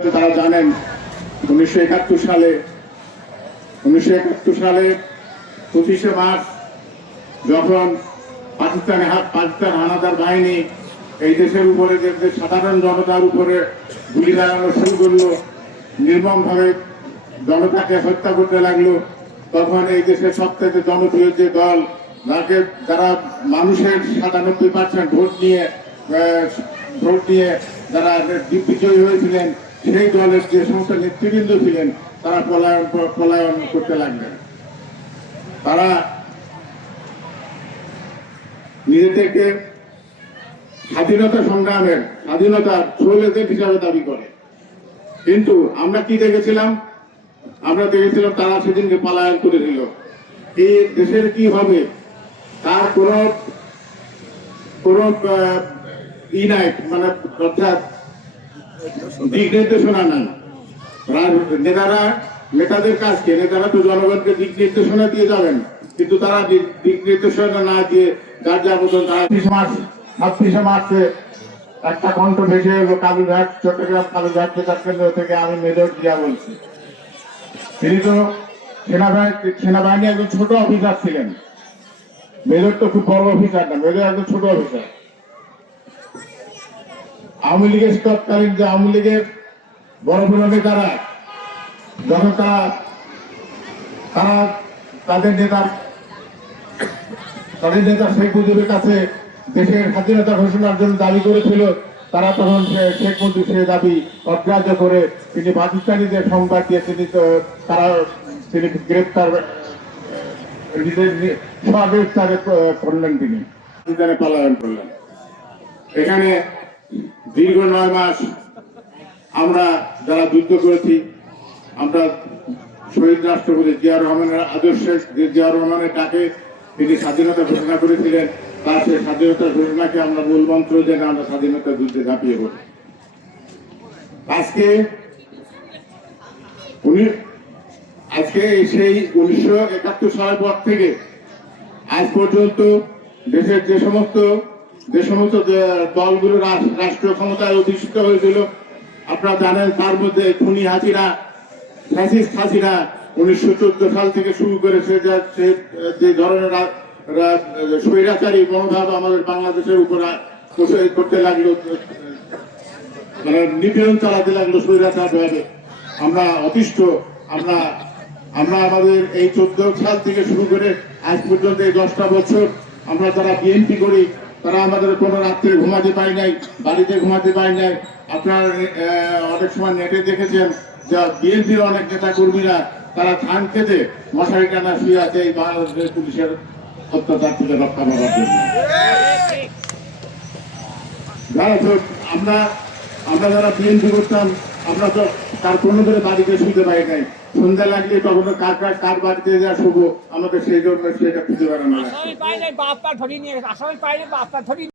তারা জানেন 1971 সালে 25শে মার্চ যখন পাকিস্তান হানাদার বাহিনী এই দেশের উপরে সাধারণ জনতার উপরে গুলি চালানো শুরু করলো, নির্মমভাবে জনতাকে হত্যা করতে লাগলো, তখন এই দেশের সবচেয়ে জনপ্রিয় যে দল যারা মানুষের 97% ভোট নিয়ে যারা বিজয়ী হয়েছিলেন, সেই দলের যে সমস্ত নেতৃবৃন্দ ছিলেন তারা পলায়ন করতে লাগলেন। তারা নিজেদেরকে স্বাধীনতার ছোলেদের হিসাবে দাবি করে। কিন্তু আমরা কি দেখেছিলাম? আমরা দেখেছিলাম তারা সেদিনকে পলায়ন করে দিল। এই দেশের কি হবে তার কোন নাই, মানে অর্থাৎ দিক নির্দেশনা নাই। নেতাদের কাজকে নেতারা তো জনগণকে দিক নির্দেশনা দিয়ে যাবেন, কিন্তু তারা দিক নির্দেশনা না দিয়ে যার যা মতন 26শে মার্চে একটা কণ্ঠ ভেসে এলো কালুঘাট, চট্টগ্রাম কালুঘাট বেতার কেন্দ্র থেকে। আমি মেজর জিয়া বলছি। তিনি তো সেনাবাহিনী একজন ছোট অফিসার ছিলেন। মেজর তো খুব বড় অফিসার না, মেজর একজন ছোট অফিসার। আওয়ামী লীগের তৎকালীন যে আওয়ামী লীগের বড় বড় নেতারা যখন তারা তাদের নেতা শেখ মুজিবের কাছে দেশের স্বাধীনতা ঘোষণার জন্য দাবি করেছিল, তারা তখন শেখ মুজিব সে দাবি অগ্রাহ্য করে তিনি পাকিস্তানিদের সংবাদ দিয়ে তিনি গ্রেপ্তার করলেন, তিনি পলায়ন করলেন। এখানে দীর্ঘ 9 মাস আমরা যারা যুদ্ধ করেছি, আমরা শহীদ রাষ্ট্রপতি জিয়াউর রহমানের আদর্শে, জিয়াউর রহমানের ডাকে তিনি স্বাধীনতা ঘোষণা করেছিলেন, তার সেই স্বাধীনতা ঘোষণাকে আমরা মূল মন্ত্র জেনে আমরা স্বাধীনতা যুদ্ধে ঝাঁপিয়ে পড়ি। আজকে সেই 1971 সালের পর থেকে আজ পর্যন্ত দেশের যে সমস্ত দলগুলো রাষ্ট্রীয় ক্ষমতায় অধিষ্ঠিত হয়েছিল, আপনারা জানেন তার মধ্যে খুনি হাসিনা, ফ্যাসিস্ট হাসিনা 1914 সাল থেকে শুরু করেছে যে ধরনের স্বৈরাচারী মনোভাব আমাদের বাংলাদেশের উপর করতে লাগলো, মানে নিপীড়ন চালাতে লাগলো স্বৈরাচার ভাবে। আমরা অতিষ্ঠ। আমরা আমাদের এই 14 সাল থেকে শুরু করে আজ পর্যন্ত এই 10টা বছর আমরা যারা বিএনপি করি, তারা আমাদের কোনো রাত্রে ঘুমাতে পারি নাই, বাড়িতে ঘুমাতে পারি নাই। আপনারা অনেক সময় নেটে দেখেছেন যে বিএনপির অনেক নেতা কর্মীরা তারা ধান খেতে মশারি টানা শুয়ে আছে এই বাংলাদেশের পুলিশের অত্যাচার থেকে রক্ষা করার জন্য। আমরা যারা বিএনপি করতাম, আমরা তো তার কোনো করে বাড়িতে শুতে পারি নাই। সন্ধ্যা লাগলে কখনো কার বাড়িতে যা শুভ, আমাদের সেই জন্য সেটা খুঁজে বেড়ানো।